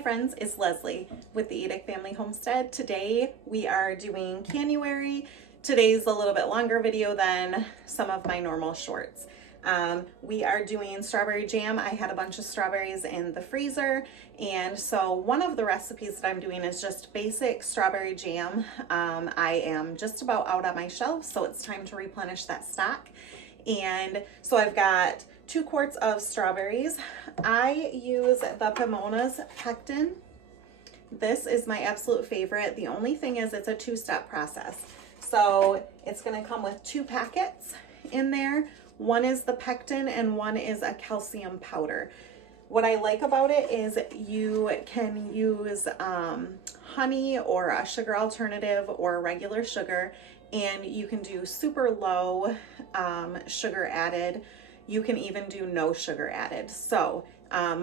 friends, it's Leslie with the Edic Family Homestead. Today we are doing canuary. Today's a little bit longer video than some of my normal shorts. We are doing strawberry jam. I had a bunch of strawberries in the freezer, and so one of the recipes that I'm doing is just basic strawberry jam. I am just about out on my shelf, so it's time to replenish that stock. And so I've got 2 quarts of strawberries. I use the Pomona's pectin. This is my absolute favorite. The only thing is it's a 2-step process. So it's going to come with 2 packets in there. One is the pectin and one is a calcium powder. What I like about it is you can use honey or a sugar alternative or regular sugar, and you can do super low sugar added. You can even do no sugar added. So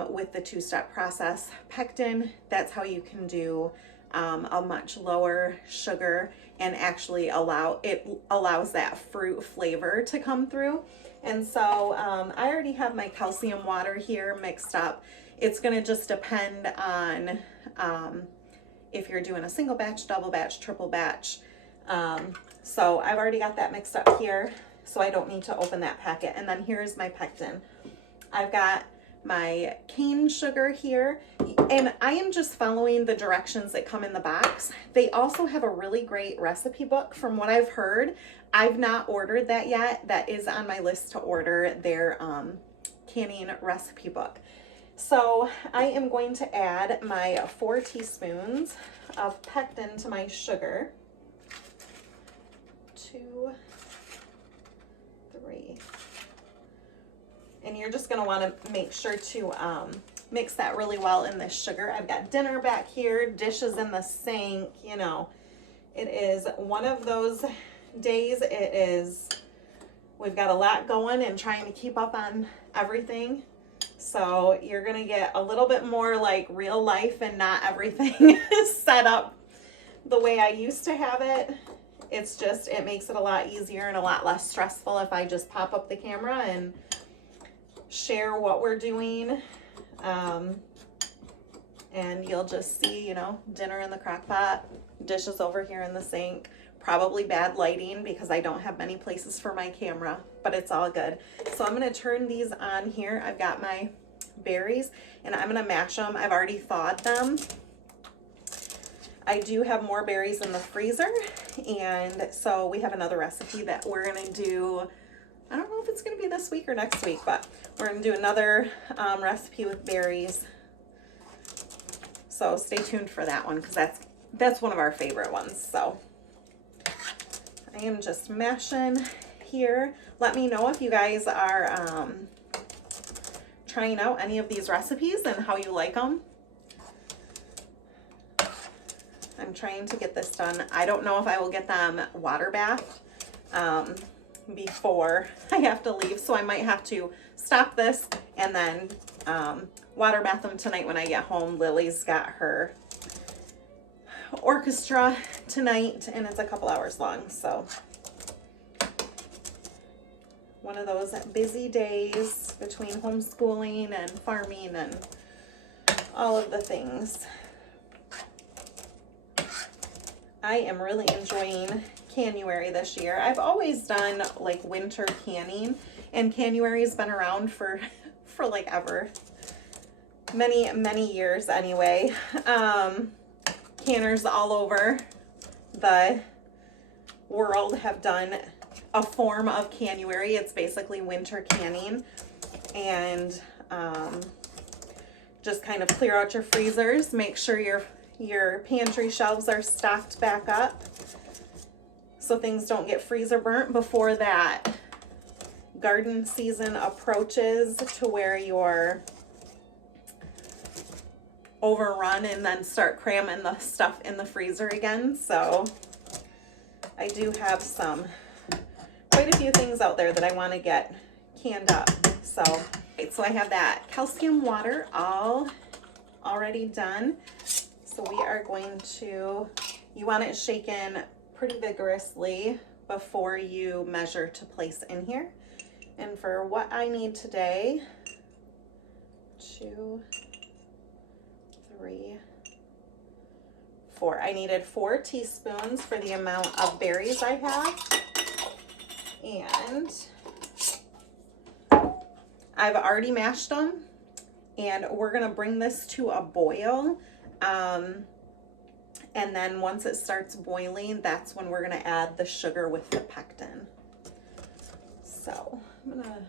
with the 2-step process pectin, that's how you can do a much lower sugar and actually allows that fruit flavor to come through. And so I already have my calcium water here mixed up. It's gonna just depend on if you're doing a single batch, double batch, triple batch. So I've already got that mixed up here, so I don't need to open that packet. And then here's my pectin. I've got my cane sugar here, and I am just following the directions that come in the box. They also have a really great recipe book from what I've heard. I've not ordered that yet. That is on my list to order, their canning recipe book. So I am going to add my 4 teaspoons of pectin to my sugar. 2, 3. And you're just going to want to make sure to mix that really well in this sugar. I've got dinner back here, dishes in the sink, you know. It is one of those days. We've got a lot going and trying to keep up on everything. So you're going to get a little bit more like real life and not everything set up the way I used to have it. It's just, it makes it a lot easier and a lot less stressful if I just pop up the camera and share what we're doing. And you'll just see, you know, dinner in the crock pot, dishes over here in the sink, probably bad lighting because I don't have many places for my camera, but it's all good. So I'm going to turn these on here. I've got my berries and I'm going to mash them. I've already thawed them. I do have more berries in the freezer, and so we have another recipe that we're going to do. I don't know if it's going to be this week or next week, but we're going to do another recipe with berries. So stay tuned for that one because that's one of our favorite ones. So I am just mashing here. Let me know if you guys are trying out any of these recipes and how you like them. I'm trying to get this done. I don't know if I will get them water bathed before I have to leave, so I might have to stop this and then water bath them tonight when I get home. Lily's got her orchestra tonight and it's a couple hours long, so one of those busy days between homeschooling and farming and all of the things. I am really enjoying canuary this year. I've always done like winter canning, and canuary has been around for like ever. Many years anyway. Canners all over the world have done a form of canuary. It's basically winter canning, and just kind of clear out your freezers, make sure your pantry shelves are stocked back up so things don't get freezer burnt before that garden season approaches to where you're overrun and then start cramming the stuff in the freezer again. So I do have quite a few things out there that I want to get canned up. So I have that calcium water already done. So we are going to, you want it shaken pretty vigorously before you measure to place in here. And for what I need today, 2, 3, 4. I needed 4 teaspoons for the amount of berries I have. And I've already mashed them, and we're gonna bring this to a boil. And then once it starts boiling, that's when we're gonna add the sugar with the pectin. So I'm gonna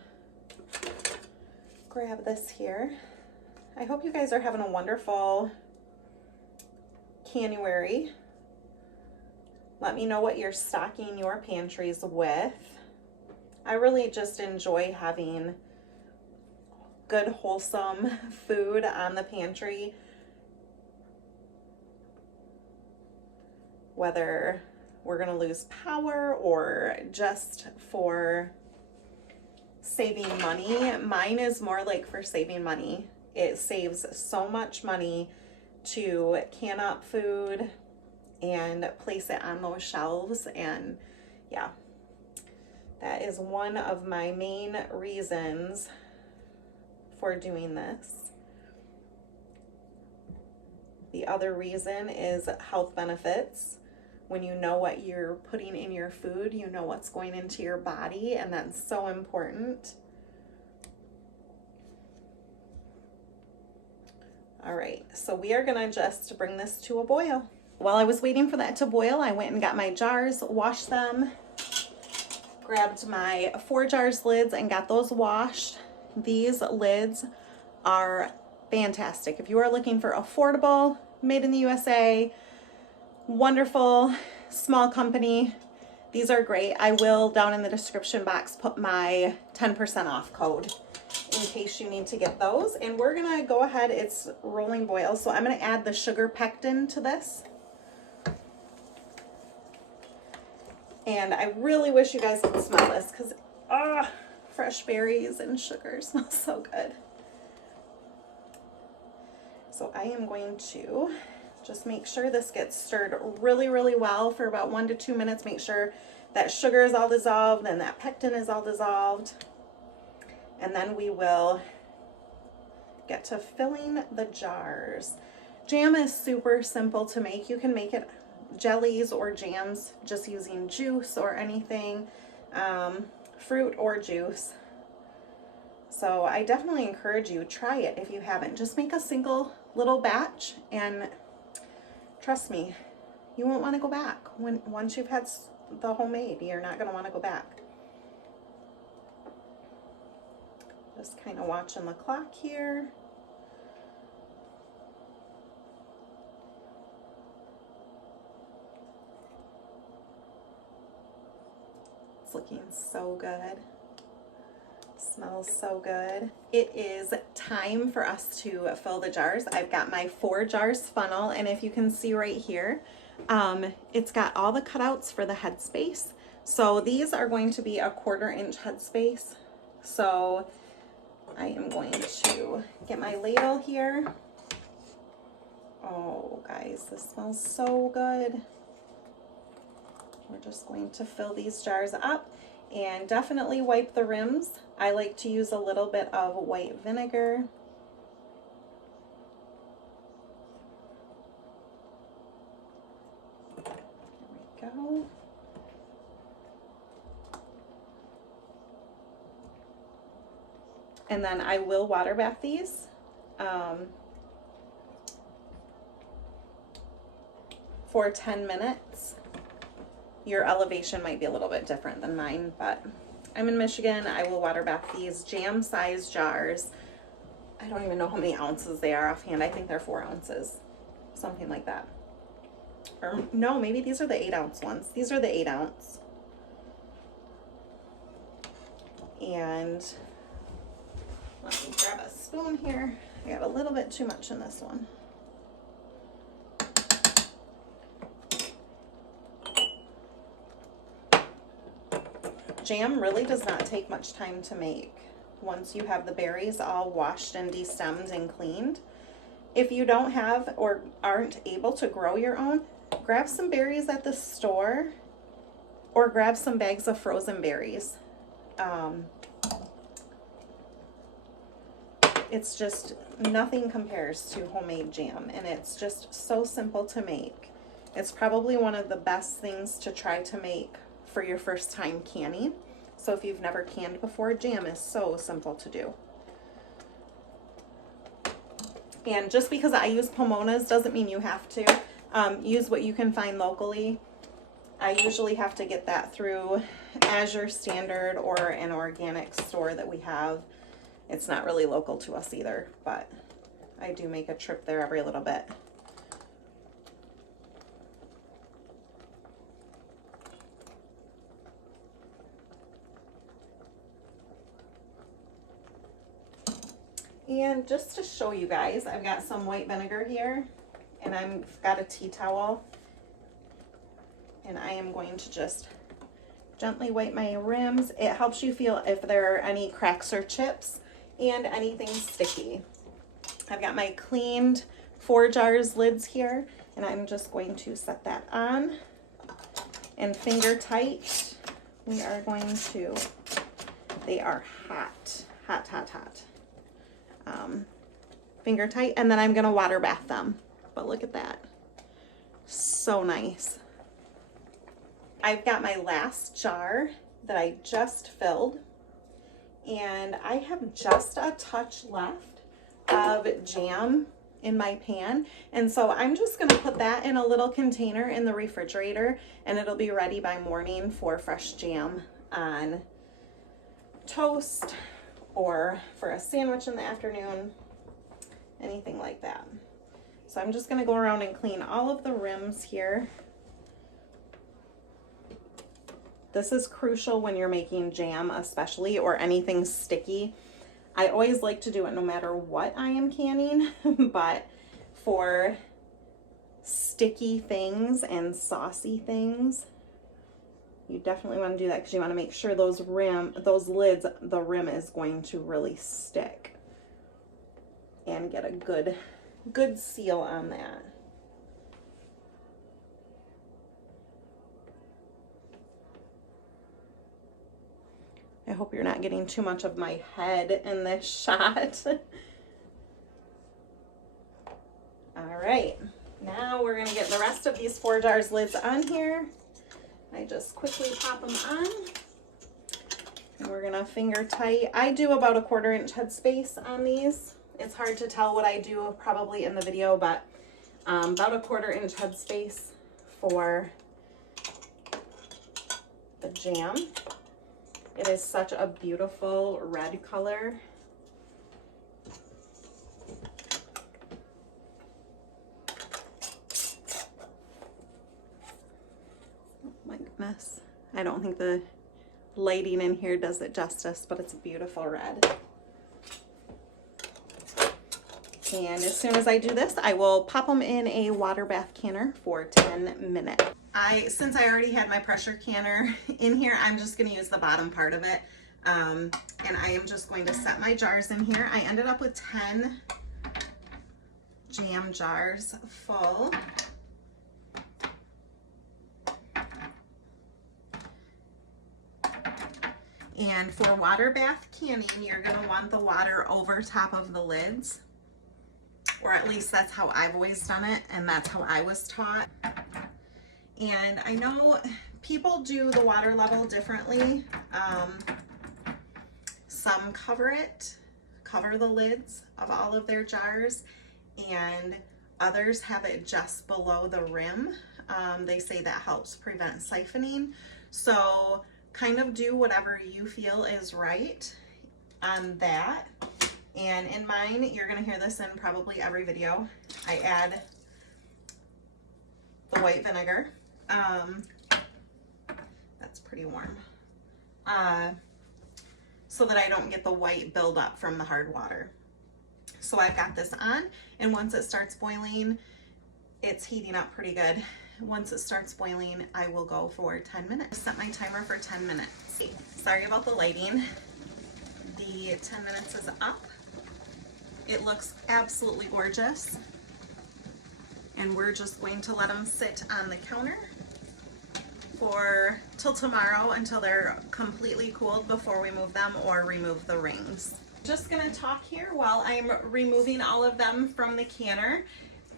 grab this here. I hope you guys are having a wonderful canuary. Let me know what you're stocking your pantries with. I really just enjoy having good, wholesome food on the pantry. Whether we're gonna lose power or just for saving money. Mine is more like for saving money. It saves so much money to can up food and place it on those shelves. And yeah, that is one of my main reasons for doing this. The other reason is health benefits. When you know what you're putting in your food, you know what's going into your body, and that's so important. All right, so we are gonna just bring this to a boil. While I was waiting for that to boil, I went and got my jars, washed them, grabbed my 4 jars lids and got those washed. These lids are fantastic. If you are looking for affordable, made in the USA, wonderful, small company, these are great. I will, down in the description box, put my 10% off code in case you need to get those. And we're gonna go ahead, it's rolling boil, so I'm gonna add the sugar pectin to this. And I really wish you guys could smell this, because fresh berries and sugar smells so good. So I am going to just make sure this gets stirred really, really well for about 1 to 2 minutes. Make sure that sugar is all dissolved and that pectin is all dissolved. And then we will get to filling the jars. Jam is super simple to make. You can make it jellies or jams just using juice or anything, fruit or juice. So I definitely encourage you, try it if you haven't. Just make a single little batch, and trust me, you won't want to go back. Once you've had the homemade, you're not going to want to go back. Just kind of watching the clock here. It's looking so good. Smells so good. It is time for us to fill the jars. I've got my 4 jars funnel, and if you can see right here, it's got all the cutouts for the headspace. So these are going to be a 1/4 inch headspace. So I am going to get my ladle here. Oh guys, this smells so good. We're just going to fill these jars up and definitely wipe the rims. I like to use a little bit of white vinegar. There we go. And then I will water bath these. For 10 minutes. Your elevation might be a little bit different than mine, but I'm in Michigan. I will water bath these jam size jars. I don't even know how many ounces they are offhand. I think they're 4 ounces, something like that. Or no, maybe these are the 8 ounce ones. These are the 8 ounce. And let me grab a spoon here. I got a little bit too much in this one. Jam really does not take much time to make once you have the berries all washed and destemmed and cleaned. If you don't have or aren't able to grow your own, grab some berries at the store or grab some bags of frozen berries. It's just nothing compares to homemade jam, and it's just so simple to make. It's probably one of the best things to try to make for your first time canning. So if you've never canned before, jam is so simple to do. And just because I use pomonas doesn't mean you have to. Use what you can find locally. I usually have to get that through Azure Standard or an organic store that we have. It's not really local to us either, but I do make a trip there every little bit. And just to show you guys, I've got some white vinegar here, and I've got a tea towel, and I am going to just gently wipe my rims. It helps you feel if there are any cracks or chips and anything sticky. I've got my cleaned forjars lids here, and I'm just going to set that on, and finger tight. We are going to, they are hot, hot, hot, hot. Finger tight, and then I'm gonna water bath them. But look at that, so nice. I've got my last jar that I just filled, and I have just a touch left of jam in my pan, and so I'm just gonna put that in a little container in the refrigerator, and it'll be ready by morning for fresh jam on toast or for a sandwich in the afternoon, anything like that. So I'm just gonna go around and clean all of the rims here. This is crucial when you're making jam, especially, or anything sticky. I always like to do it no matter what I am canning, but for sticky things and saucy things, you definitely want to do that because you want to make sure those lids, the rim is going to really stick and get a good seal on that. I hope you're not getting too much of my head in this shot. All right, now we're gonna get the rest of these forjars lids on here. I just quickly pop them on, and we're gonna finger tight. I do about a 1/4 inch headspace on these. It's hard to tell what I do probably in the video, but about a 1/4 inch headspace for the jam. It is such a beautiful red color. Oh my goodness. I don't think the lighting in here does it justice, but it's a beautiful red. And as soon as I do this, I will pop them in a water bath canner for 10 minutes. Since I already had my pressure canner in here, I'm just going to use the bottom part of it. And I am just going to set my jars in here. I ended up with 10 jam jars full. And for water bath canning, you're going to want the water over top of the lids. Or at least that's how I've always done it, and that's how I was taught. And I know people do the water level differently. Some cover the lids of all of their jars, and others have it just below the rim. They say that helps prevent siphoning. So kind of do whatever you feel is right on that. And in mine, you're gonna hear this in probably every video, I add the white vinegar. That's pretty warm. So that I don't get the white buildup from the hard water. So I've got this on, and once it starts boiling, it's heating up pretty good. Once it starts boiling, I will go for 10 minutes. Set my timer for 10 minutes. Sorry about the lighting. The 10 minutes is up. It looks absolutely gorgeous. And we're just going to let them sit on the counter till tomorrow until they're completely cooled before we move them or remove the rings. Just gonna talk here while I'm removing all of them from the canner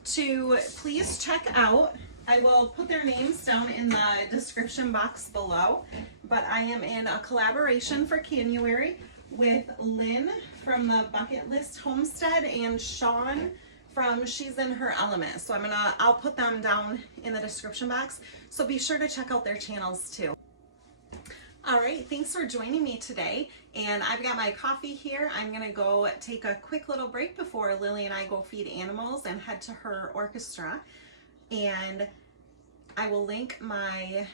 to please check out. I will put their names down in the description box below, but I am in a collaboration for Canuary with Lynn from the Bucket List Homestead and Shawn from She's in Her Element. So I'll put them down in the description box. So be sure to check out their channels too. All right, thanks for joining me today. And I've got my coffee here. I'm gonna go take a quick little break before Lily and I go feed animals and head to her orchestra. And I will link my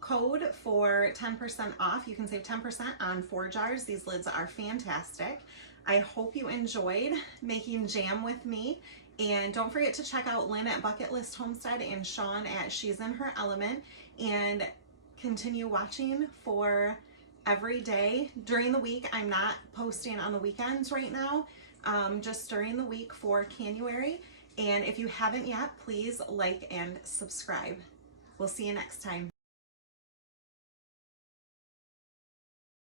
code for 10% off. You can save 10% on forjars. These lids are fantastic. I hope you enjoyed making jam with me. And don't forget to check out Lynn at Bucket List Homestead and Shawn at She's in Her Element. And continue watching for every day. During the week, I'm not posting on the weekends right now, just during the week for Canuary. And if you haven't yet, please like and subscribe. We'll see you next time.